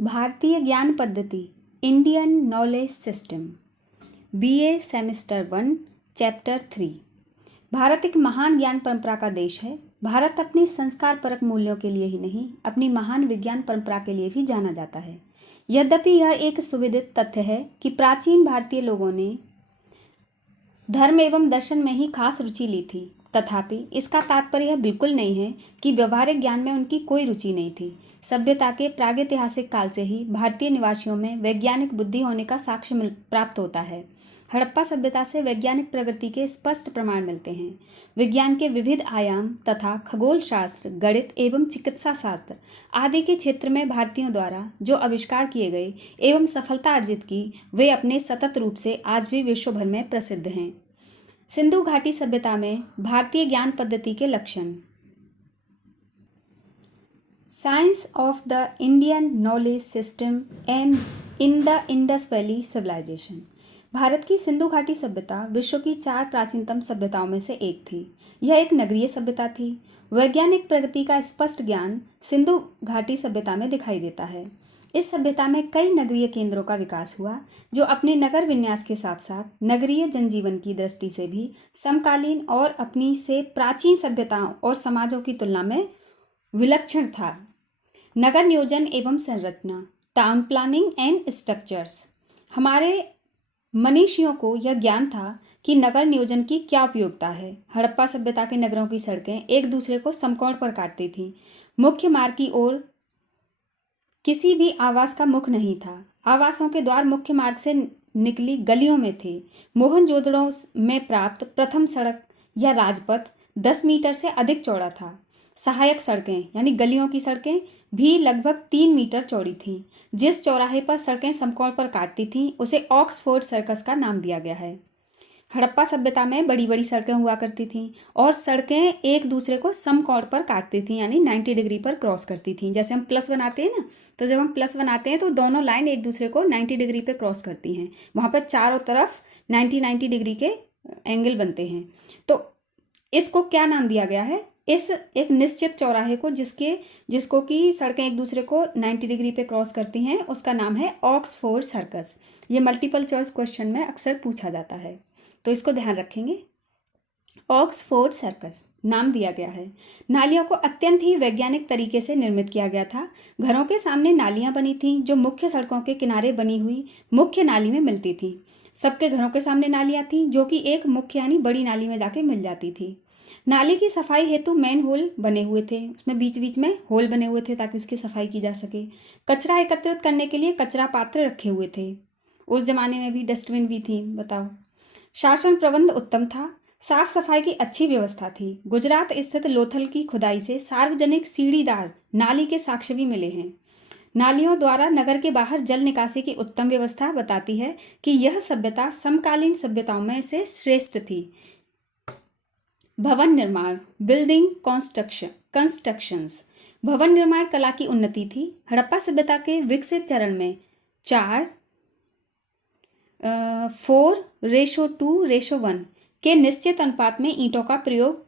भारतीय ज्ञान पद्धति Indian knowledge system BA semester 1 chapter 3। Bharat एक महान ज्ञान परंपरा का देश है। भारत अपनी संस्कार परक मूल्यों के लिए ही नहीं, अपनी महान विज्ञान परंपरा के लिए भी जाना जाता है। यद्यपि यह एक सुविदित तथ्य है कि प्राचीन भारतीय लोगों ने धर्म एवं दर्शन में ही खास रुचि ली थी, तथापि इसका तात्पर्य यह बिल्कुल नहीं है कि व्यवहारिक ज्ञान में उनकी कोई रुचि नहीं थी। सभ्यता के प्रागैतिहासिक काल से ही भारतीय निवासियों में वैज्ञानिक बुद्धि होने का साक्ष्य प्राप्त होता है। हड़प्पा सभ्यता से वैज्ञानिक प्रगति के स्पष्ट प्रमाण मिलते हैं। विज्ञान के विविध आयाम तथा खगोल शास्त्र, गणित एवं चिकित्सा शास्त्र आदि के क्षेत्र में भारतीयों द्वारा जो आविष्कार किए गए एवं सफलता अर्जित की, वे अपने सतत रूप से आज भी विश्व भर में प्रसिद्ध हैं। सिंधु घाटी सभ्यता में भारतीय ज्ञान पद्धति के लक्षण। Science of the Indian knowledge system and in the Indus valley civilisation. Bharat की सिंधु घाटी सभ्यता विश्व की 4 प्राचीनतम सभ्यताओं में से एक थी। यह एक नगरीय सभ्यता थी। वैज्ञानिक प्रगति का स्पष्ट ज्ञान सिंधु घाटी सभ्यता में दिखाई देता है। इस सभ्यता में कई नगरीय केंद्रों का विकास हुआ, जो अपने नगर विन्यास के साथ साथ नगरीय जनजीवन की दृष्टि से भी समकालीन और अपनी से प्राचीन सभ्यताओं और समाजों की तुलना में विलक्षण था। नगर नियोजन एवं संरचना, टाउन प्लानिंग एंड स्ट्रक्चर्स। हमारे मनीषियों को यह ज्ञान था कि नगर नियोजन की क्या उपयोगिता है। हड़प्पा सभ्यता के नगरों की सड़कें एक दूसरे को समकोण पर काटती थीं। मुख्य मार्ग की ओर किसी भी आवास का मुख नहीं था। आवासों के द्वार मुख्य मार्ग से निकली गलियों में थे। मोहनजोदड़ो में प्राप्त प्रथम सड़क या राजपथ 10 मीटर से अधिक चौड़ा था। सहायक सड़कें यानी गलियों की सड़कें भी लगभग 3 मीटर चौड़ी थीं। जिस चौराहे पर सड़कें समकोण पर काटती थीं, उसे ऑक्सफोर्ड सर्कस का नाम दिया गया है। हड़प्पा सभ्यता में बड़ी बड़ी सड़कें हुआ करती थीं और सड़कें एक दूसरे को समकोण पर काटती थीं, यानी 90 डिग्री पर क्रॉस करती थीं। जैसे हम प्लस बनाते हैं ना, तो जब हम प्लस बनाते हैं तो दोनों लाइन एक दूसरे को 90 डिग्री पे क्रॉस करती हैं। वहाँ पर चारों तरफ 90 डिग्री के एंगल बनते हैं। तो इसको क्या नाम दिया गया है? इस एक निश्चित चौराहे को जिसको कि सड़कें एक दूसरे को 90 डिग्री पे क्रॉस करती हैं, उसका नाम है ऑक्सफोर्ड सर्कस। ये मल्टीपल चॉइस क्वेश्चन में अक्सर पूछा जाता है, तो इसको ध्यान रखेंगे। ऑक्सफोर्ड सर्कस नाम दिया गया है। नालियों को अत्यंत ही वैज्ञानिक तरीके से निर्मित किया गया था। घरों के सामने नालियां बनी थीं, जो मुख्य सड़कों के किनारे बनी हुई मुख्य नाली में मिलती थीं। सबके घरों के सामने नालियां थीं, जो कि एक मुख्य यानी बड़ी नाली में जाके मिल जाती थी। नाली की सफाई हेतु मेन होल बने हुए थे। उसमें बीच बीच में होल बने हुए थे ताकि उसकी सफाई की जा सके। कचरा एकत्रित करने के लिए कचरा पात्र रखे हुए थे। उस जमाने में भी डस्टबिन भी थी। बताओ। शासन प्रबंध उत्तम था। साफ सफाई की अच्छी व्यवस्था थी। गुजरात स्थित लोथल की खुदाई से सार्वजनिक सीढ़ीदार नाली के साक्ष्य भी मिले हैं। नालियों द्वारा नगर के बाहर जल निकासी की उत्तम व्यवस्था बताती है कि यह सभ्यता समकालीन सभ्यताओं में से श्रेष्ठ थी। भवन निर्माण, बिल्डिंग कंस्ट्रक्शंस। भवन निर्माण कला की उन्नति थी। हड़प्पा सभ्यता के विकसित चरण में 4:2:1 के निश्चित अनुपात में ईंटों का प्रयोग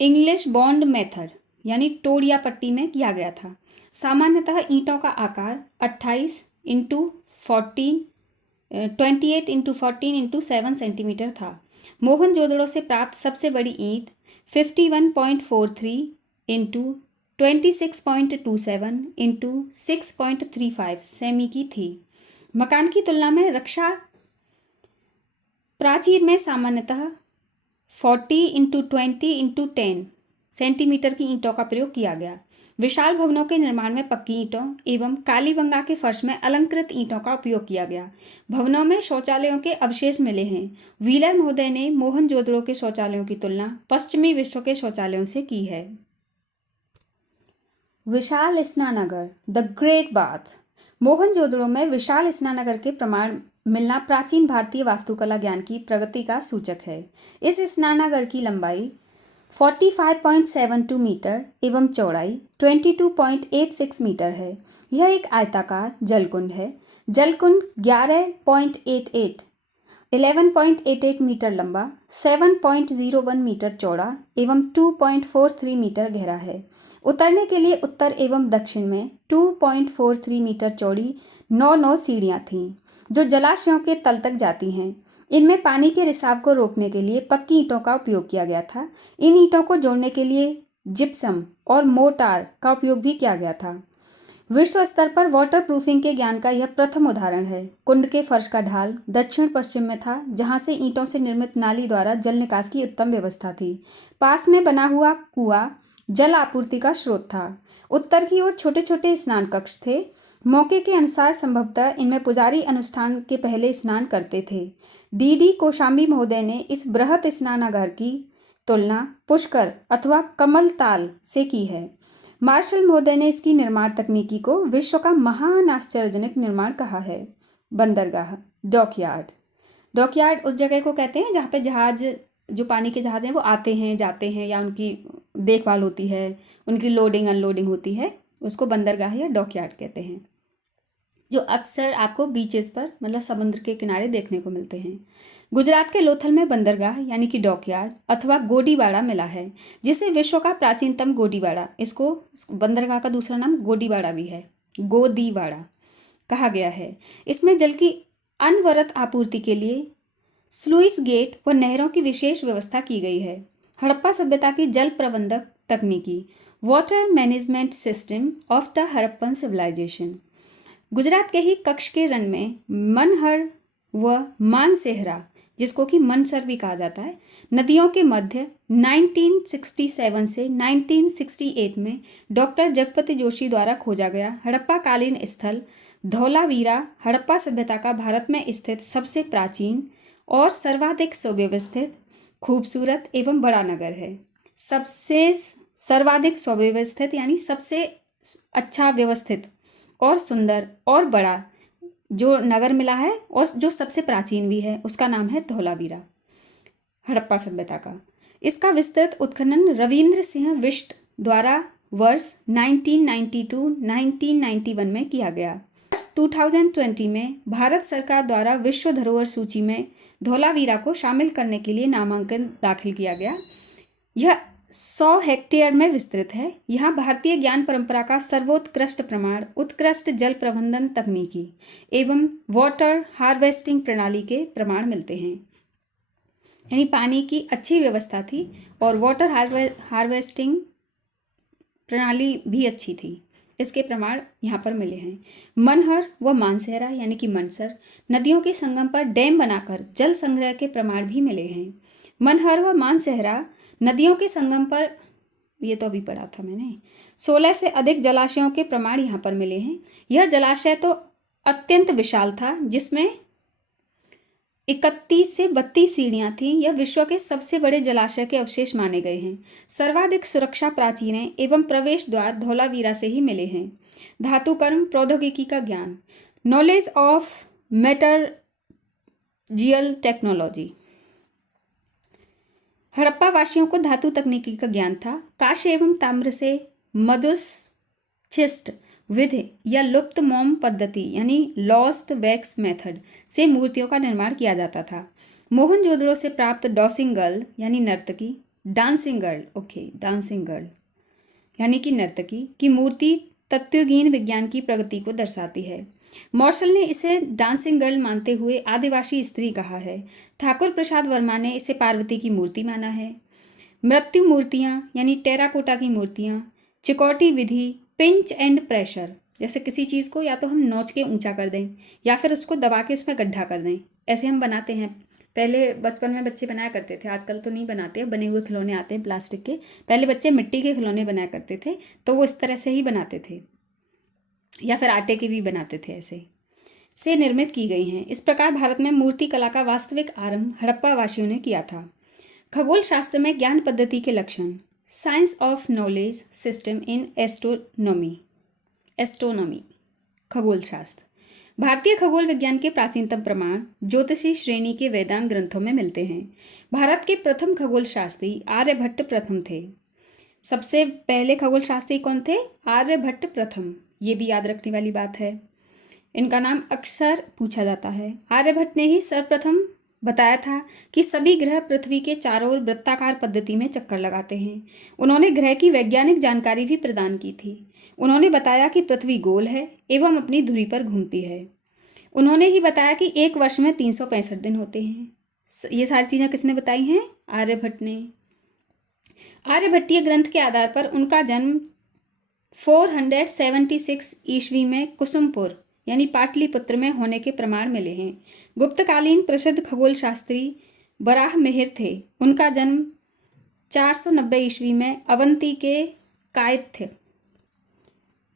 इंग्लिश बॉन्ड मेथड यानी टोड़िया पट्टी में किया गया था। सामान्यतः ईंटों का आकार 28x14 सेंटीमीटर था। मोहनजोदड़ो से प्राप्त सबसे बड़ी ईंट 51.43 इंटू 26.27 इंटू 6.35 सेमी की थी। मकान की तुलना में रक्षा प्राचीर में सामान्यतः 40x20x10 सेंटीमीटर की ईंटों का प्रयोग किया गया। विशाल भवनों के निर्माण में पक्की ईंटों एवं कालीबंगा के फर्श में अलंकृत ईंटों का उपयोग किया गया। भवनों में शौचालयों के अवशेष मिले हैं। व्हीलर महोदय ने मोहनजोदड़ो के शौचालयों की तुलना पश्चिमी विश्व के शौचालयों से की है। विशाल स्नानागार, द ग्रेट बाथ। मोहनजोदड़ो में विशाल स्नानागार के प्रमाण मिलना प्राचीन भारतीय वास्तुकला ज्ञान की प्रगति का सूचक है। इस स्नानागार की लंबाई 45.72 मीटर एवं चौड़ाई 22.86 मीटर है। यह एक आयताकार जलकुंड है। जलकुंड 11.88 11.88 मीटर लंबा, 7.01 मीटर चौड़ा एवं 2.43 मीटर गहरा है। उतरने के लिए उत्तर एवं दक्षिण में 2.43 मीटर चौड़ी 9 सीढ़ियाँ थीं जो जलाशयों के तल तक जाती हैं। इनमें पानी के रिसाव को रोकने के लिए पक्की ईंटों का उपयोग किया गया था। इन ईंटों को जोड़ने के लिए जिप्सम और मोर्टार का उपयोग भी किया गया था। विश्व स्तर पर वाटर प्रूफिंग के ज्ञान का यह प्रथम उदाहरण है। कुंड के फर्श का ढाल दक्षिण पश्चिम में था, जहां से ईंटों से निर्मित नाली द्वारा जल निकास की उत्तम व्यवस्था थी। पास में बना हुआ कुआं जल आपूर्ति का स्रोत था। उत्तर की ओर छोटे छोटे स्नान कक्ष थे। मौके के अनुसार संभवतः इनमें पुजारी अनुष्ठान के पहले स्नान करते थे। डी कोशाम्बी महोदय ने इस बृहत स्नानागार की तुलना पुष्कर अथवा कमल ताल से की है। मार्शल महोदय ने इसकी निर्माण तकनीकी को विश्व का महान आश्चर्यजनक निर्माण कहा है। बंदरगाह, डॉकयार्ड उस जगह को कहते हैं जहाँ पे जहाज, जो पानी के जहाज हैं वो आते हैं जाते हैं या उनकी देखभाल होती है, उनकी लोडिंग अनलोडिंग होती है, उसको बंदरगाह या डॉकयार्ड कहते हैं, जो अक्सर आपको बीचेस पर मतलब समुद्र के किनारे देखने को मिलते हैं। गुजरात के लोथल में बंदरगाह यानी कि डॉकयार्ड अथवा गोडीवाड़ा मिला है, जिसे विश्व का प्राचीनतम गोडीवाड़ा, इसको बंदरगाह का दूसरा नाम गोडीवाड़ा भी है, गोदीवाड़ा कहा गया है। इसमें जल की अनवरत आपूर्ति के लिए स्लुइस गेट व नहरों की विशेष व्यवस्था की गई है। हड़प्पा सभ्यता की जल प्रबंधक तकनीकी, water management system of the Harappan civilisation. Gujarat के ही कच्छ के रण में मनहर व मानसेहरा, जिसको कि मनसर भी कहा जाता है, नदियों के मध्य 1967 से 1968 में डॉक्टर जगपति जोशी द्वारा खोजा गया हड़प्पा कालीन स्थल धौलावीरा हड़प्पा सभ्यता का भारत में स्थित सबसे प्राचीन और सर्वाधिक सुव्यवस्थित, खूबसूरत एवं बड़ा नगर है। सबसे सर्वाधिक सुव्यवस्थित यानी सबसे अच्छा व्यवस्थित और सुंदर और बड़ा जो नगर मिला है और जो सबसे प्राचीन भी है, उसका नाम है धौलावीरा हड़प्पा सभ्यता का। इसका विस्तृत उत्खनन रविंद्र सिंह बिष्ट द्वारा वर्ष 1992-1991 में किया गया। वर्ष 2020 में भारत सरकार द्वारा विश्व धरोहर सूची में धौलावीरा को शामिल करने के लिए नामांकन दाखिल किया गया। यह 100 हेक्टेयर में विस्तृत है। यहाँ भारतीय ज्ञान परंपरा का सर्वोत्कृष्ट प्रमाण, उत्कृष्ट जल प्रबंधन तकनीकी एवं वाटर हार्वेस्टिंग प्रणाली के प्रमाण मिलते हैं। यानी पानी की अच्छी व्यवस्था थी और वाटर हार्वेस्टिंग प्रणाली भी अच्छी थी, इसके प्रमाण यहाँ पर मिले हैं। मनहर व मानसेहरा यानी कि मनसर नदियों के संगम पर डैम बनाकर जल संग्रह के प्रमाण भी मिले हैं। मनहर व मानसेहरा नदियों के संगम पर, ये तो अभी पढ़ा था मैंने, 16 से अधिक जलाशयों के प्रमाण यहाँ पर मिले हैं। यह जलाशय तो अत्यंत विशाल था, जिसमें 31 से 32 सीढ़ियाँ थीं। यह विश्व के सबसे बड़े जलाशय के अवशेष माने गए हैं। सर्वाधिक सुरक्षा प्राचीरें एवं प्रवेश द्वार धौलावीरा से ही मिले हैं। धातुकर्म प्रौद्योगिकी का ज्ञान, नॉलेज ऑफ मेटलर्जियल टेक्नोलॉजी। हड़प्पा वासियों को धातु तकनीकी का ज्ञान था। कांस्य एवं ताम्र से मधुशिष्ट विधि या लुप्त मोम पद्धति यानी लॉस्ट वैक्स मेथड से मूर्तियों का निर्माण किया जाता था। मोहनजोदड़ो से प्राप्त डांसिंग गर्ल यानी नर्तकी, डांसिंग गर्ल यानी कि नर्तकी की मूर्ति तत्वज्ञान विज्ञान की प्रगति को दर्शाती है। मार्शल ने इसे डांसिंग गर्ल मानते हुए आदिवासी स्त्री कहा है। ठाकुर प्रसाद वर्मा ने इसे पार्वती की मूर्ति माना है। मृत्यु मूर्तियाँ यानी टेराकोटा की मूर्तियाँ, चिकौटी विधि, पिंच एंड प्रेशर, जैसे किसी चीज़ को या तो हम नोच के ऊंचा कर दें या फिर उसको दबा के उसमें गड्ढा कर दें, ऐसे हम बनाते हैं। पहले बचपन में बच्चे बनाया करते थे, आजकल तो नहीं बनाते, बने हुए खिलौने आते हैं प्लास्टिक के। पहले बच्चे मिट्टी के खिलौने बनाया करते थे, तो वो इस तरह से ही बनाते थे, या फिर आटे के भी बनाते थे, ऐसे से निर्मित की गई हैं। इस प्रकार भारत में मूर्ति कला का वास्तविक आरंभ हड़प्पा वासियों ने किया था। खगोल शास्त्र में ज्ञान पद्धति के लक्षण, science of knowledge system in astronomy, खगोल शास्त्र। भारतीय खगोल विज्ञान के प्राचीनतम प्रमाण ज्योतिषी श्रेणी के वेदांग ग्रंथों में मिलते हैं। भारत के प्रथम खगोल शास्त्री आर्यभट्ट प्रथम थे। सबसे पहले खगोल शास्त्री कौन थे? आर्यभट्ट प्रथम, ये भी याद रखने वाली बात है। इनका नाम अक्सर पूछा जाता है। आर्यभट्ट ने ही सर्वप्रथम बताया था कि सभी ग्रह पृथ्वी के चारों ओर वृत्ताकार पद्धति में चक्कर लगाते हैं। उन्होंने ग्रह की वैज्ञानिक जानकारी भी प्रदान की थी। उन्होंने बताया कि पृथ्वी गोल है एवं अपनी धुरी पर घूमती है। उन्होंने ही बताया कि एक वर्ष में 365 दिन होते हैं। ये सारी चीज़ें किसने बताई हैं? आर्यभट्ट ने। आर्यभट्टीय ग्रंथ के आधार पर उनका जन्म 476 ईस्वी में कुसुमपुर यानी पाटलिपुत्र में होने के प्रमाण मिले हैं। गुप्तकालीन प्रसिद्ध खगोल शास्त्री बराह मिहिर थे। उनका जन्म 490 ईस्वी में अवंती के कायत्य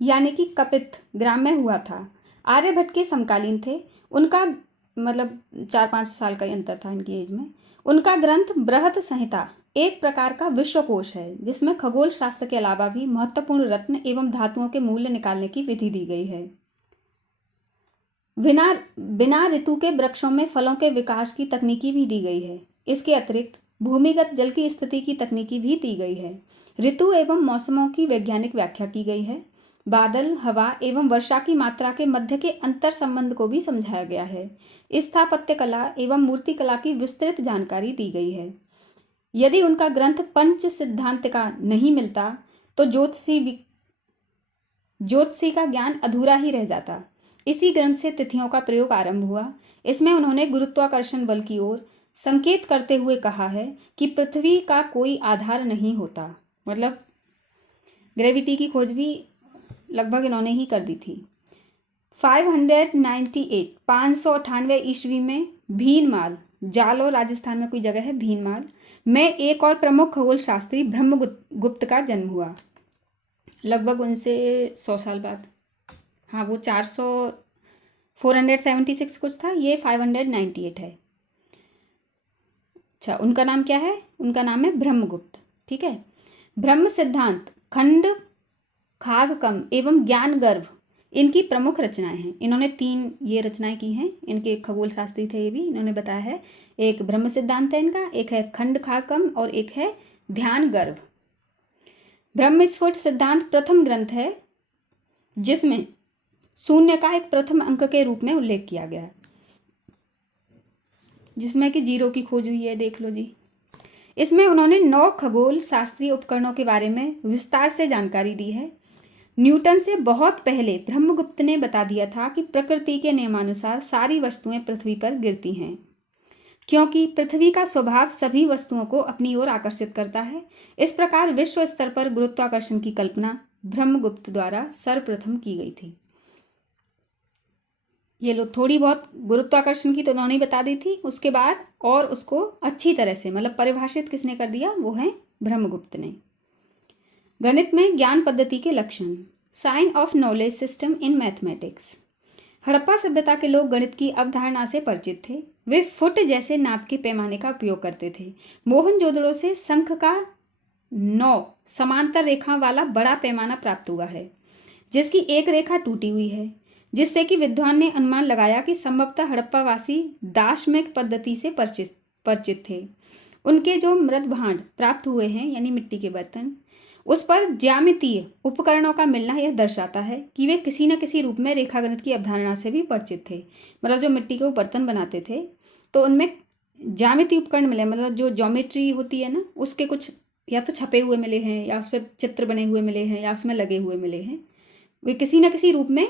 यानी कि कपित ग्राम में हुआ था। आर्यभट्ट के समकालीन थे। उनका मतलब 4-5 साल का ही अंतर था इनकी एज में। उनका ग्रंथ बृहत संहिता एक प्रकार का विश्वकोश है जिसमें खगोल शास्त्र के अलावा भी महत्वपूर्ण रत्न एवं धातुओं के मूल्य निकालने की विधि दी गई है। बिना ऋतु के वृक्षों में फलों के विकास की तकनीकी भी दी गई है। इसके अतिरिक्त भूमिगत जल की स्थिति की तकनीकी भी दी गई है। ऋतु एवं मौसमों की वैज्ञानिक व्याख्या की गई है। बादल, हवा एवं वर्षा की मात्रा के मध्य के अंतर संबंध को भी समझाया गया है। स्थापत्य कला एवं मूर्ति कला की विस्तृत जानकारी दी गई है। यदि उनका ग्रंथ पंच सिद्धांत का नहीं मिलता तो ज्योतिषी का ज्ञान अधूरा ही रह जाता। इसी ग्रंथ से तिथियों का प्रयोग आरंभ हुआ। इसमें उन्होंने गुरुत्वाकर्षण बल की ओर संकेत करते हुए कहा है कि पृथ्वी का कोई आधार नहीं होता। मतलब ग्रेविटी की खोज भी लगभग इन्होंने ही कर दी थी। 598 ईस्वी में भीनमाल, जालौर राजस्थान में कोई जगह है भीनमाल में एक और प्रमुख खगोल शास्त्री ब्रह्मगुप्त का जन्म हुआ। लगभग उनसे 100 साल बाद। हाँ, वो 476 कुछ था, ये 598 है। अच्छा, उनका नाम क्या है? उनका नाम है ब्रह्मगुप्त। ठीक है। ब्रह्म सिद्धांत, खंड खागकम एवं ज्ञान गर्भ इनकी प्रमुख रचनाएं हैं। इन्होंने 3 ये रचनाएं की हैं। इनके खगोल शास्त्री थे ये भी, इन्होंने बताया है। एक ब्रह्म सिद्धांत है इनका, एक है खंड खागकम और एक है ध्यान गर्भ। ब्रह्मस्फुट सिद्धांत प्रथम ग्रंथ है जिसमें शून्य का एक प्रथम अंक के रूप में उल्लेख किया गया है, जिसमें कि 0 की खोज हुई है। देख लो जी। इसमें उन्होंने 9 खगोल शास्त्रीय उपकरणों के बारे में विस्तार से जानकारी दी है। न्यूटन से बहुत पहले ब्रह्मगुप्त ने बता दिया था कि प्रकृति के नियमानुसार सारी वस्तुएं पृथ्वी पर गिरती हैं, क्योंकि पृथ्वी का स्वभाव सभी वस्तुओं को अपनी ओर आकर्षित करता है। इस प्रकार विश्व स्तर पर गुरुत्वाकर्षण की कल्पना ब्रह्मगुप्त द्वारा सर्वप्रथम की गई थी। ये लोग थोड़ी बहुत गुरुत्वाकर्षण की तो उन्होंने बता दी थी। उसके बाद और उसको अच्छी तरह से मतलब परिभाषित किसने कर दिया? वो है ब्रह्मगुप्त ने। गणित में ज्ञान पद्धति के लक्षण, sign of knowledge system in mathematics. Harappa सभ्यता के लोग गणित की अवधारणा से परिचित थे। वे फुट जैसे नाप के पैमाने का उपयोग करते थे। मोहनजोदड़ो से शंख का 9 समांतर रेखा वाला बड़ा पैमाना प्राप्त हुआ है, जिसकी एक रेखा टूटी हुई है, जिससे कि विद्वान ने अनुमान लगाया कि संभवतः हड़प्पावासी दाशमिक पद्धति से परिचित थे। उनके जो मृत भांड प्राप्त हुए हैं यानी मिट्टी के बर्तन, उस पर ज्यामितीय उपकरणों का मिलना यह दर्शाता है कि वे किसी न किसी रूप में रेखागणित की अवधारणा से भी परिचित थे। मतलब जो मिट्टी के वो बर्तन बनाते थे तो उनमें ज्यामितीय उपकरण मिले, मतलब जो ज्योमेट्री होती है ना, उसके कुछ या तो छपे हुए मिले हैं या उस पर चित्र बने हुए मिले हैं या उसमें लगे हुए मिले हैं। वे किसी न किसी रूप में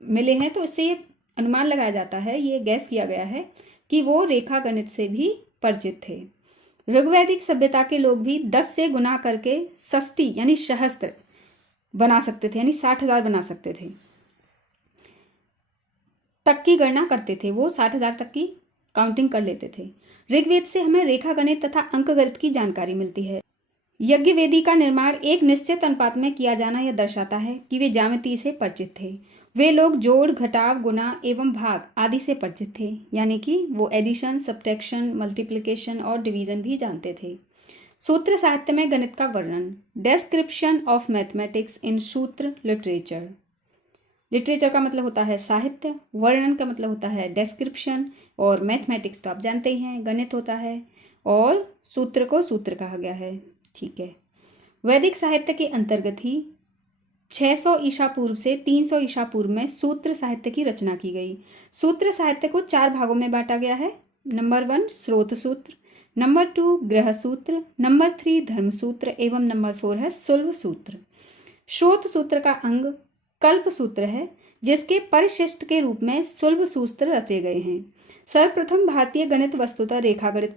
मिले हैं, तो इससे ये अनुमान लगाया जाता है, ये गैस किया गया है कि वो रेखा गणित से भी परिचित थे। ऋग्वैदिक सभ्यता के लोग भी 10 से गुना करके षष्ठी यानी सहस्त्र बना सकते थे, यानी 60,000 बना सकते थे, तक की गणना करते थे। वो 60,000 तक की काउंटिंग कर लेते थे। ऋग्वेद से हमें रेखा गणित तथा अंक गणित की जानकारी मिलती है। यज्ञवेदी का निर्माण एक निश्चित अनुपात में किया जाना यह दर्शाता है कि वे ज्यामिति से परिचित थे। वे लोग जोड़, घटाव, गुणा एवं भाग आदि से परिचित थे, यानी कि वो एडिशन, सब्ट्रैक्शन, मल्टीप्लिकेशन और डिवीजन भी जानते थे। सूत्र साहित्य में गणित का वर्णन, डेस्क्रिप्शन ऑफ मैथमेटिक्स इन सूत्र लिटरेचर। लिटरेचर का मतलब होता है साहित्य, वर्णन का मतलब होता है डेस्क्रिप्शन, और मैथमेटिक्स तो आप जानते ही हैं गणित होता है, और सूत्र को सूत्र कहा गया है। ठीक है। वैदिक साहित्य के अंतर्गत ही 600 ईसा पूर्व से 300 ईसा पूर्व में सूत्र साहित्य की रचना की गई। सूत्र साहित्य को 4 भागों में बांटा गया है। नंबर 1 स्रोत सूत्र, नंबर 2 ग्रह सूत्र, नंबर 3 धर्म सूत्र एवं नंबर 4 है सुलभ सूत्र। स्रोत सूत्र का अंग कल्प सूत्र है, जिसके परिशिष्ट के रूप में सुलभ सूत्र रचे गए हैं। सर्वप्रथम भारतीय गणित वस्तुतः रेखागणित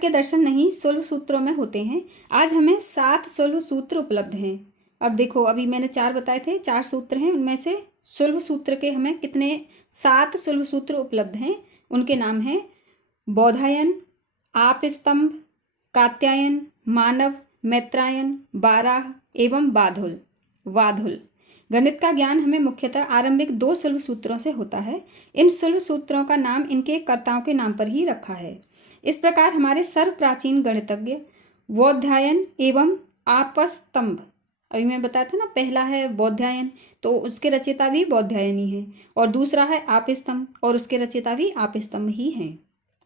के दर्शन नहीं सुलभ सूत्रों में होते हैं। आज हमें 7 सुलभ सूत्र उपलब्ध हैं। अब देखो, अभी मैंने 4 बताए थे, 4 सूत्र हैं, उनमें से सुलभ सूत्र के हमें कितने 7 सुलभ सूत्र उपलब्ध हैं। उनके नाम हैं बौधायन, आपस्तंभ, कात्यायन, मानव, मैत्रायन, बाराह एवं वाधुल। गणित का ज्ञान हमें मुख्यतः आरंभिक 2 सुलभ सूत्रों से होता है। इन सुलभ सूत्रों का नाम इनके कर्ताओं के नाम पर ही रखा है। इस प्रकार हमारे सर्व प्राचीन गणितज्ञ बौधायन एवं आपस्तंभ, अभी मैं बताया था ना, पहला है बौधायन तो उसके रचयिता भी बौधायन ही हैं, और दूसरा है आपस्तंभ और उसके रचयिता भी आपस्तंभ ही हैं।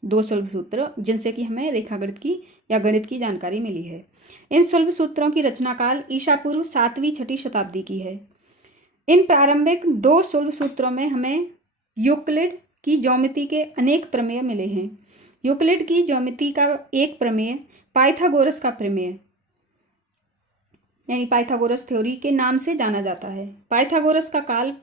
2 सुलभ सूत्र जिनसे कि हमें रेखागणित की या गणित की जानकारी मिली है। इन सुलभ सूत्रों की रचना काल ईसा पूर्व 7वीं-6वीं शताब्दी की है। इन प्रारंभिक 2 सुलभ सूत्रों में हमें यूक्लिड की ज्यामिति के अनेक प्रमेय मिले हैं। यूक्लिड की ज्यामिति का एक प्रमेय पाइथागोरस का प्रमेय यानी पाइथागोरस थ्योरी के नाम से जाना जाता है। पाइथागोरस का काल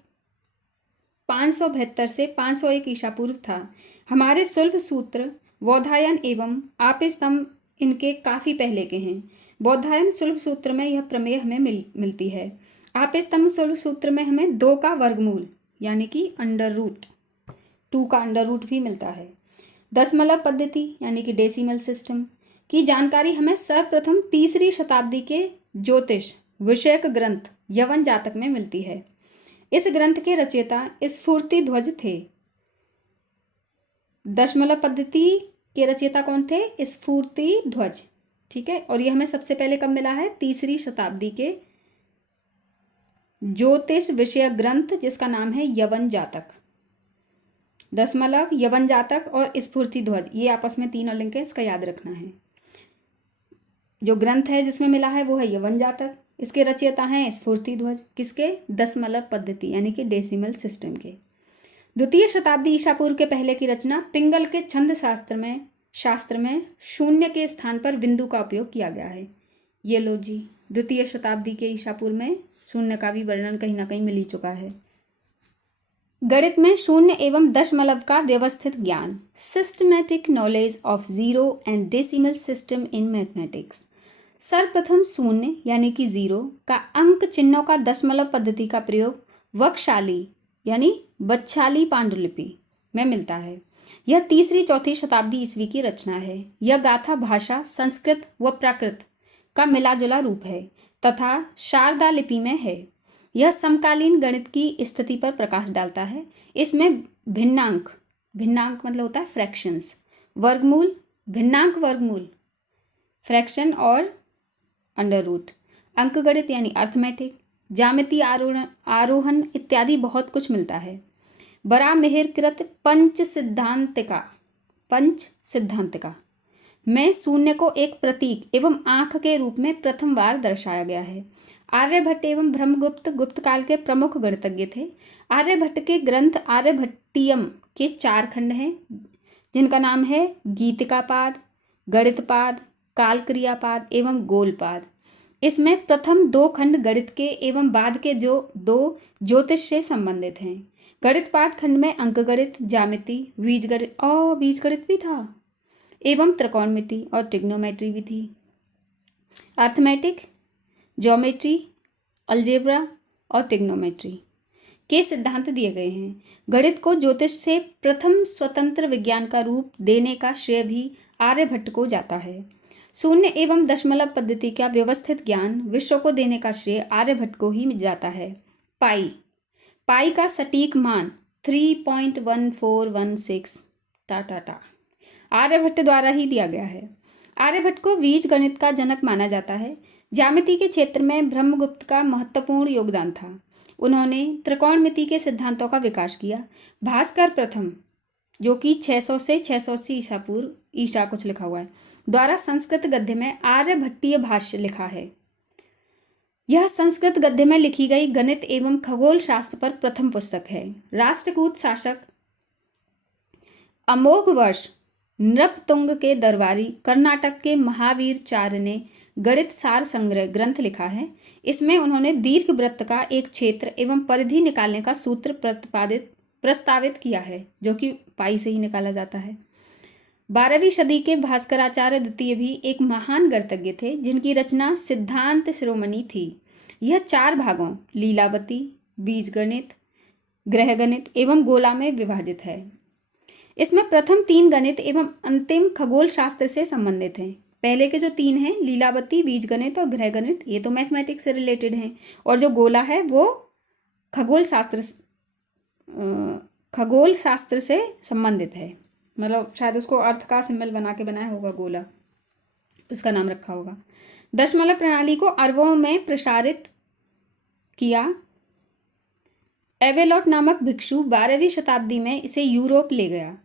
572 से 501 ईसा पूर्व था। हमारे सुलभ सूत्र बौधायन एवं आपस्तंभ इनके काफ़ी पहले के हैं। बौधायन सुलभ सूत्र में यह प्रमेय हमें मिलती है। आपस्तंभ सुलभ सूत्र में हमें 2 का वर्गमूल यानी कि √2 का अंडर भी मिलता है। दशमलव पद्धति यानी कि डेसिमल सिस्टम की जानकारी हमें सर्वप्रथम 3री शताब्दी के ज्योतिष विषयक ग्रंथ यवन जातक में मिलती है। इस ग्रंथ के रचयिता स्फूर्ति ध्वज थे। दशमलव पद्धति के रचयिता कौन थे? स्फूर्ति ध्वज। ठीक है, और यह हमें सबसे पहले कब मिला है? 3री शताब्दी के ज्योतिष विषयक ग्रंथ जिसका नाम है यवन जातक। दशमलव, यवन जातक और स्फूर्ति ध्वज, ये आपस में 3 लिंक है, इसका याद रखना है। जो ग्रंथ है जिसमें मिला है वो है यवन जातक, इसके रचयिता हैं स्फूर्ति ध्वज। किसके? दशमलव पद्धति यानी कि डेसिमल सिस्टम के। 2य शताब्दी ईसा पूर्व के पहले की रचना पिंगल के छंद शास्त्र में शून्य के स्थान पर बिंदु का उपयोग किया गया है। ये लो जी, 2य शताब्दी के ईसा पूर्व में शून्य का भी वर्णन कहीं ना कहीं मिल ही चुका है। गणित में शून्य एवं दशमलव का व्यवस्थित ज्ञान, systematic knowledge of zero and decimal system in mathematics. सर्वप्रथम शून्य यानी कि 0 का अंक चिन्हों का दशमलव पद्धति का प्रयोग वक्षाली यानी बच्छाली पांडुलिपि में मिलता है। यह 3री-4थी शताब्दी ईस्वी की रचना है। यह गाथा भाषा संस्कृत व प्राकृत का मिलाजुला रूप है तथा शारदा लिपि में है। यह समकालीन गणित की स्थिति पर प्रकाश डालता है। इसमें भिन्नांक मतलब होता है फ्रैक्शंस, वर्गमूल, भिन्नांक वर्गमूल, फ्रैक्शन और अंडर रूट, अंकगणित यानी अर्थमेटिक, ज्यामिति आरोहण इत्यादि बहुत कुछ मिलता है। बरामेहरकृत पंच सिद्धांतिका में शून्य को एक प्रतीक एवं आंख के रूप में प्रथम बार दर्शाया गया है। आर्यभट्ट एवं ब्रह्मगुप्त गुप्त काल के प्रमुख गणितज्ञ थे। आर्यभट्ट के ग्रंथ आर्यभट्टियम के 4 खंड हैं जिनका नाम है गीतिकापाद, गणितपाद, कालक्रियापाद एवं गोलपाद। इसमें प्रथम 2 खंड गणित के एवं बाद के जो 2 ज्योतिष से संबंधित हैं। गणितपाद खंड में अंकगणित, ज्यामिति, बीजगणित भी था एवं त्रिकोणमिति और ट्रिग्नोमेट्री भी थी। अर्थमेटिक, ज्योमेट्री, अलजेब्रा और ट्रिग्नोमेट्री के सिद्धांत दिए गए हैं। गणित को ज्योतिष से प्रथम स्वतंत्र विज्ञान का रूप देने का श्रेय भी आर्यभट्ट को जाता है। शून्य एवं दशमलव पद्धति का व्यवस्थित ज्ञान विश्व को देने का श्रेय आर्यभट्ट को ही मिल जाता है। पाई का सटीक मान 3.1416 टाटा आर्यभट्ट द्वारा ही दिया गया है। आर्यभट्ट को बीज गणित का जनक माना जाता है। ज्यामिति के क्षेत्र में ब्रह्मगुप्त का महत्वपूर्ण योगदान था। उन्होंने त्रिकोणमिति के सिद्धांतों का विकास किया। भास्कर प्रथम, जो कि 600 से 680 ईसा पूर्व, ईसा कुछ लिखा हुआ है, द्वारा संस्कृत गद्य में आर्यभट्टीय भाष्य लिखा है। यह संस्कृत गद्य में लिखी गई गणित एवं खगोल शास्त्र पर प्रथम पुस्तक है। राष्ट्रकूट शासक अमोघ वर्ष नृपतुंग के दरबारी, कर्नाटक के महावीरचार्य ने गणित सार संग्रह ग्रंथ लिखा है। इसमें उन्होंने दीर्घ वृत्त का एक क्षेत्र एवं परिधि निकालने का सूत्र प्रस्तावित किया है, जो कि पाई से ही निकाला जाता है। 12वीं सदी के भास्कराचार्य द्वितीय भी एक महान गणितज्ञ थे, जिनकी रचना सिद्धांत शिरोमणि थी। यह 4 भागों लीलावती, बीजगणित, ग्रहगणित एवं गोला में विभाजित है। इसमें प्रथम 3 गणित एवं अंतिम खगोल शास्त्र से संबंधित हैं। पहले के जो 3 हैं, लीलावती, बीजगणित और ग्रहगणित, ये तो मैथमेटिक्स से रिलेटेड हैं, और जो गोला है वो खगोल शास्त्र से संबंधित है। मतलब शायद उसको अर्थ का सिंबल बना के बनाया होगा, गोला उसका नाम रखा होगा। दशमलव प्रणाली को अरबों में प्रसारित किया। एवेलोट नामक भिक्षु 12वीं शताब्दी में इसे यूरोप ले गया।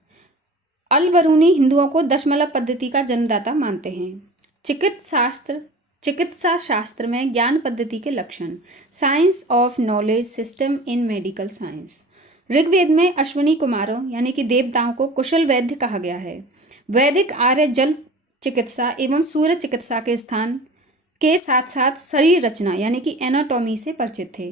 अल-बरूनी हिंदुओं को दशमलव पद्धति का जन्मदाता मानते हैं। चिकित्सा शास्त्र में ज्ञान पद्धति के लक्षण। Science of knowledge system in medical science. Rigveda में अश्विनी कुमारों यानी कि देवताओं को कुशल वैद्य कहा गया है। वैदिक आर्य जल चिकित्सा एवं सूर्य चिकित्सा के स्थान के साथ साथ शरीर रचना यानी कि एनाटॉमी से परिचित थे।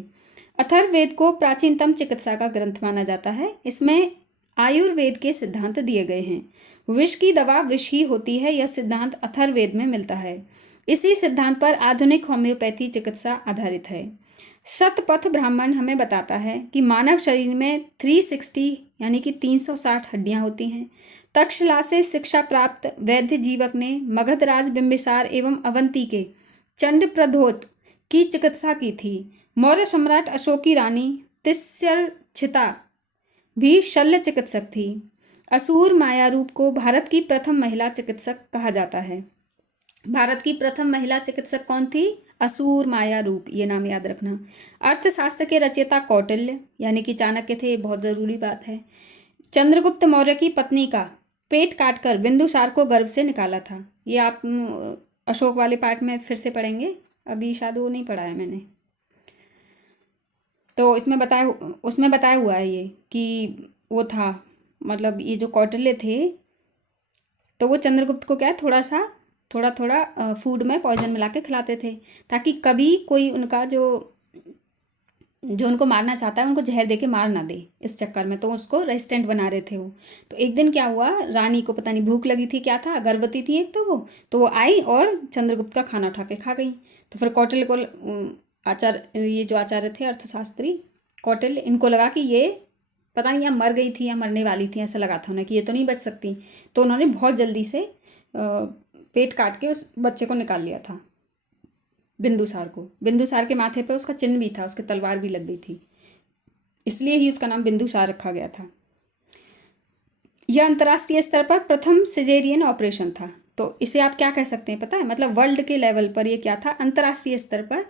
अथर्ववेद को प्राचीनतम चिकित्सा का ग्रंथ माना जाता है। इसमें आयुर्वेद के सिद्धांत दिए गए हैं। विष की दवा विष ही होती है, यह सिद्धांत अथर्ववेद में मिलता है। इसी सिद्धांत पर आधुनिक होम्योपैथी चिकित्सा आधारित है। शतपथ ब्राह्मण हमें बताता है कि मानव शरीर में 360 यानी कि 360 हड्डियां होती हैं। तक्षशिला से शिक्षा प्राप्त वैद्य जीवक ने मगधराज बिंबिसार एवं अवंती के चंडप्रद्योत की चिकित्सा की थी। मौर्य सम्राट अशोक की रानी तिस्यरक्षिता भी शल्य चिकित्सक थी। असुर मायारूप को भारत की प्रथम महिला चिकित्सक कहा जाता है। भारत की प्रथम महिला चिकित्सक कौन थी? असुर मायारूप, ये नाम याद रखना। अर्थशास्त्र के रचयिता कौटिल्य यानी कि चाणक्य थे, बहुत जरूरी बात है। चंद्रगुप्त मौर्य की पत्नी का पेट काटकर बिंदुसार को गर्भ से निकाला था। ये आप अशोक वाले पार्ट में फिर से पढ़ेंगे, अभी शायद वो नहीं पढ़ा है मैंने। तो उसमें बताया हुआ है ये कि वो था, मतलब ये जो कौटिल्य थे तो वो चंद्रगुप्त को क्या है थोड़ा थोड़ा फूड में पॉइजन मिला के खिलाते थे, ताकि कभी कोई उनका जो उनको मारना चाहता है उनको जहर दे के मार ना दे, इस चक्कर में तो उसको रेजिस्टेंट बना रहे थे वो। तो एक दिन क्या हुआ, रानी को पता नहीं भूख लगी थी, क्या था, गर्भवती थी एक, तो वो आई और चंद्रगुप्त का खाना उठा के खा गई। तो फिर कौटिल्य को ये जो आचार्य थे अर्थशास्त्री कौटिल्य, इनको लगा कि ये पता नहीं या मर गई थी या मरने वाली थी, ऐसा लगा था उन्हें कि ये तो नहीं बच सकती। तो उन्होंने बहुत जल्दी से पेट काट के उस बच्चे को निकाल लिया था, बिंदुसार के माथे पे उसका चिन्ह भी था, उसके तलवार भी लग गई थी, इसलिए ही उसका नाम बिंदुसार रखा गया था। यह अंतर्राष्ट्रीय स्तर पर प्रथम सिजेरियन ऑपरेशन था। तो इसे आप क्या कह सकते हैं पता है, मतलब वर्ल्ड के लेवल पर ये क्या था, अंतर्राष्ट्रीय स्तर पर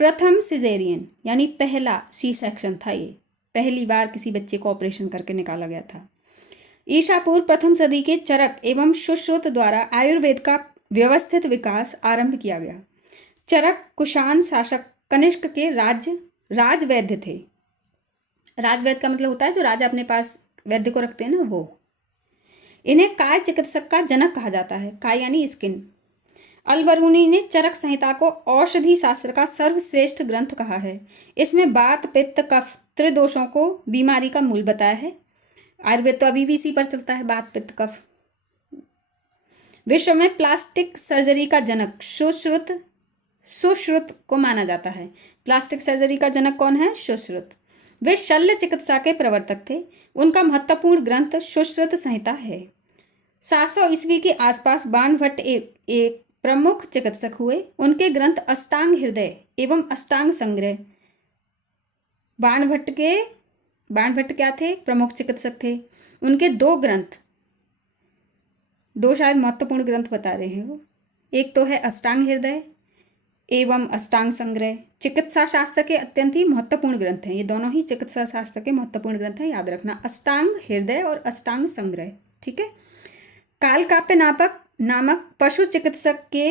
प्रथम सिजेरियन यानी पहला सी सेक्शन था। ये पहली बार किसी बच्चे को ऑपरेशन करके निकाला गया था। ईसा पूर्व प्रथम सदी के चरक एवं सुश्रुत द्वारा आयुर्वेद का व्यवस्थित विकास आरंभ किया गया। चरक कुषाण शासक कनिष्क के राजवैद्य थे। राजवैद्य का मतलब होता है जो राजा अपने पास वैद्य को रखते हैं ना, वो। इन्हें काय चिकित्सक का जनक कहा जाता है, काय यानी स्किन। अल-बरूनी ने चरक संहिता को औषधि शास्त्र का सर्वश्रेष्ठ ग्रंथ कहा है। इसमें बात पित्त कफ त्रिदोषों को बीमारी का मूल बताया है। आयुर्वेद तो अभी भी इसी पर चलता है, बात पित्त कफ। विश्व में प्लास्टिक सर्जरी का जनक सुश्रुत को माना जाता है। प्लास्टिक सर्जरी का जनक कौन है? सुश्रुत। वे शल्य चिकित्सा के प्रवर्तक थे। उनका महत्वपूर्ण ग्रंथ सुश्रुत संहिता है। 700 ईस्वी के आसपास बाणभट्ट एक प्रमुख चिकित्सक हुए। उनके ग्रंथ अष्टांग हृदय एवं अष्टांग संग्रह। बाणभट्ट क्या थे? प्रमुख चिकित्सक थे। उनके 2 ग्रंथ, 2 शायद महत्वपूर्ण ग्रंथ बता रहे हैं वो। एक तो है अष्टांग हृदय एवं अष्टांग संग्रह। चिकित्सा शास्त्र के अत्यंत ही महत्वपूर्ण ग्रंथ हैं ये दोनों ही, चिकित्सा शास्त्र के महत्वपूर्ण ग्रंथ हैं, याद रखना, अष्टांग हृदय और अष्टांग संग्रह, ठीक है। कालकाप्य नामक पशु चिकित्सक के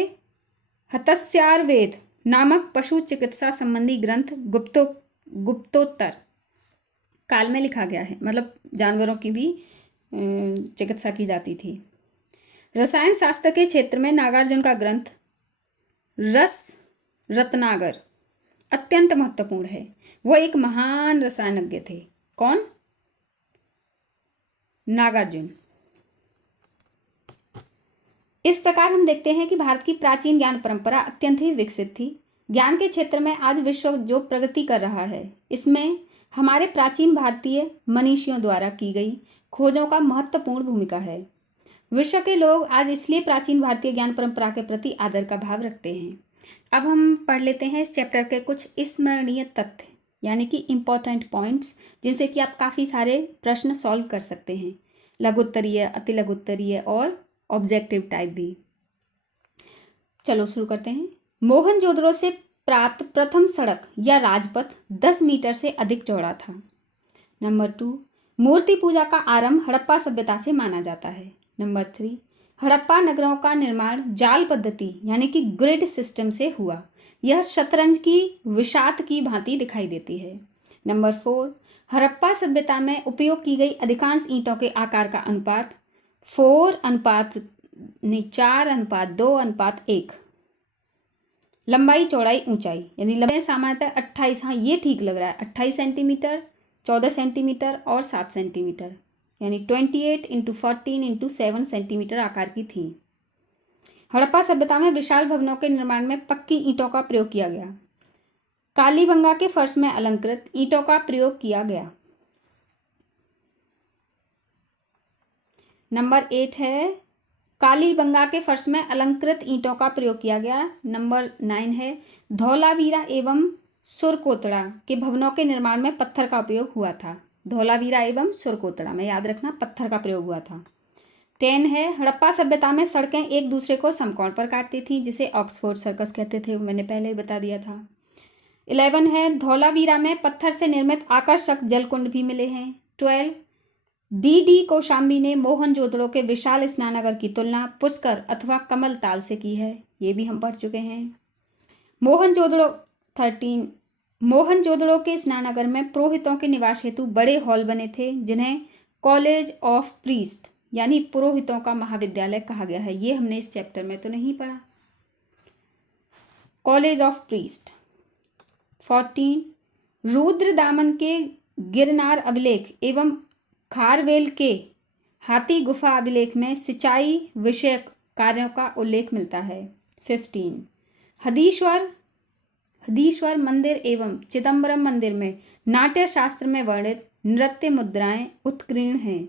हतस्यार्वेद नामक पशु चिकित्सा संबंधी ग्रंथ गुप्तोत्तर काल में लिखा गया है, मतलब जानवरों की भी चिकित्सा की जाती थी। रसायन शास्त्र के क्षेत्र में नागार्जुन का ग्रंथ रस रत्नागर अत्यंत महत्वपूर्ण है। वह एक महान रसायनज्ञ थे। कौन? नागार्जुन। इस प्रकार हम देखते हैं कि भारत की प्राचीन ज्ञान परंपरा अत्यंत ही विकसित थी। ज्ञान के क्षेत्र में आज विश्व जो प्रगति कर रहा है, इसमें हमारे प्राचीन भारतीय मनीषियों द्वारा की गई खोजों का महत्वपूर्ण भूमिका है। विश्व के लोग आज इसलिए प्राचीन भारतीय ज्ञान परंपरा के प्रति आदर का भाव रखते हैं। अब हम पढ़ लेते हैं इस चैप्टर के कुछ स्मरणीय तथ्य, यानी कि इम्पोर्टेंट पॉइंट्स, जिनसे कि आप काफ़ी सारे प्रश्न सॉल्व कर सकते हैं, लघुत्तरीय, अति लघुत्तरीय और ऑब्जेक्टिव टाइप भी। चलो शुरू करते हैं। मोहनजोदड़ो से प्राप्त प्रथम सड़क या राजपथ 10 मीटर से अधिक चौड़ा था। नंबर 2, मूर्ति पूजा का आरंभ हड़प्पा सभ्यता से माना जाता है। नंबर 3, हड़प्पा नगरों का निर्माण जाल पद्धति यानी कि ग्रिड सिस्टम से हुआ। यह शतरंज की विषात की भांति दिखाई देती है। नंबर 4, हड़प्पा सभ्यता में उपयोग की गई अधिकांश ईंटों के आकार का अनुपात 4:2:1। लंबाई चौड़ाई ऊंचाई यानी लंबाई सामान्यतः 28, हाँ ये ठीक लग रहा है, 28 सेंटीमीटर, 14 सेंटीमीटर और 7 सेंटीमीटर, यानी 28x14x7 सेंटीमीटर आकार की थी। हड़प्पा सभ्यता में विशाल भवनों के निर्माण में पक्की ईंटों का प्रयोग किया गया। कालीबंगा के फर्श में अलंकृत ईंटों का प्रयोग किया गया। नंबर 8 है कालीबंगा के फर्श में अलंकृत ईंटों का प्रयोग किया गया। नंबर 9 है धौलावीरा एवं सुरकोतड़ा के भवनों के निर्माण में पत्थर का उपयोग हुआ था। धौलावीरा एवं सुरकोतड़ा में याद रखना पत्थर का प्रयोग हुआ था। 10 है हड़प्पा सभ्यता में सड़कें एक दूसरे को समकोण पर काटती थी, जिसे ऑक्सफोर्ड सर्कस कहते थे, मैंने पहले ही बता दिया था। 11 है धौलावीरा में पत्थर से निर्मित आकर्षक जलकुंड भी मिले हैं। 12 डी कौशाम्बी ने मोहनजोदड़ो के विशाल स्नानागार की तुलना पुष्कर अथवा कमल ताल से की है, ये भी हम पढ़ चुके हैं। 13 मोहनजोदड़ो के स्नानागार में पुरोहितों के निवास हेतु बड़े हॉल बने थे, जिन्हें कॉलेज ऑफ प्रीस्ट यानी पुरोहितों का महाविद्यालय कहा गया है। ये हमने इस चैप्टर में तो नहीं पढ़ा, कॉलेज ऑफ प्रीस्ट। 14 रुद्रदामन के गिरनार अभिलेख एवं खारवेल के हाथी गुफा अभिलेख में सिंचाई विषयक कार्यों का उल्लेख मिलता है। 15 हदीश्वर मंदिर एवं चिदम्बरम मंदिर में नाट्य शास्त्र में वर्णित नृत्य मुद्राएं उत्कीर्ण हैं।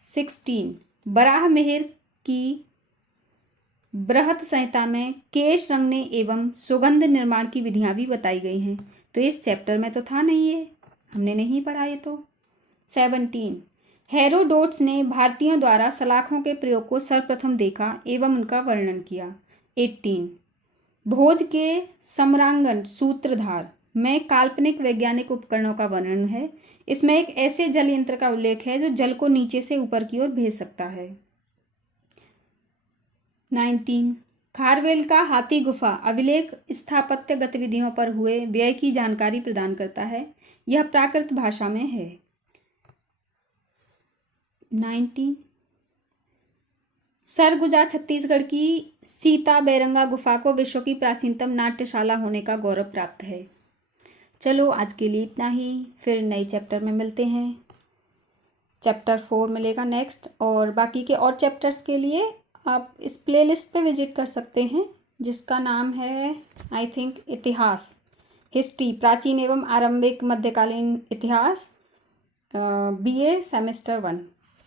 16 बराह मिहिर की बृहत संहिता में केश रंगने एवं सुगंध निर्माण की विधियां भी बताई गई हैं। तो इस चैप्टर में तो था नहीं, ये हमने नहीं पढ़ा ये तो। 17 हेरोडोट्स ने भारतीयों द्वारा सलाखों के प्रयोग को सर्वप्रथम देखा एवं उनका वर्णन किया। 18 भोज के सम्रांगण सूत्रधार में काल्पनिक वैज्ञानिक उपकरणों का वर्णन है। इसमें एक ऐसे जल यंत्र का उल्लेख है जो जल को नीचे से ऊपर की ओर भेज सकता है। 19 खारवेल का हाथी गुफा अभिलेख स्थापत्य गतिविधियों पर हुए व्यय की जानकारी प्रदान करता है। यह प्राकृत भाषा में है। 19 सरगुजा छत्तीसगढ़ की सीता बैरंगा गुफा को विश्व की प्राचीनतम नाट्यशाला होने का गौरव प्राप्त है। चलो आज के लिए इतना ही, फिर नए चैप्टर में मिलते हैं। चैप्टर 4 मिलेगा नेक्स्ट, और बाकी के और चैप्टर्स के लिए आप इस प्लेलिस्ट पे विजिट कर सकते हैं, जिसका नाम है आई थिंक इतिहास, हिस्ट्री, प्राचीन एवं आरंभिक मध्यकालीन इतिहास, BA सेमेस्टर 1,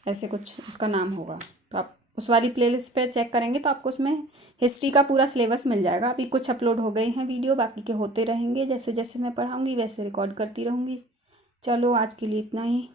ऐसे कुछ उसका नाम होगा। तो आप उस वाली प्लेलिस्ट पे चेक करेंगे तो आपको उसमें हिस्ट्री का पूरा सिलेबस मिल जाएगा। अभी कुछ अपलोड हो गए हैं वीडियो, बाकी के होते रहेंगे, जैसे जैसे मैं पढ़ाऊँगी वैसे रिकॉर्ड करती रहूँगी। चलो आज के लिए इतना ही।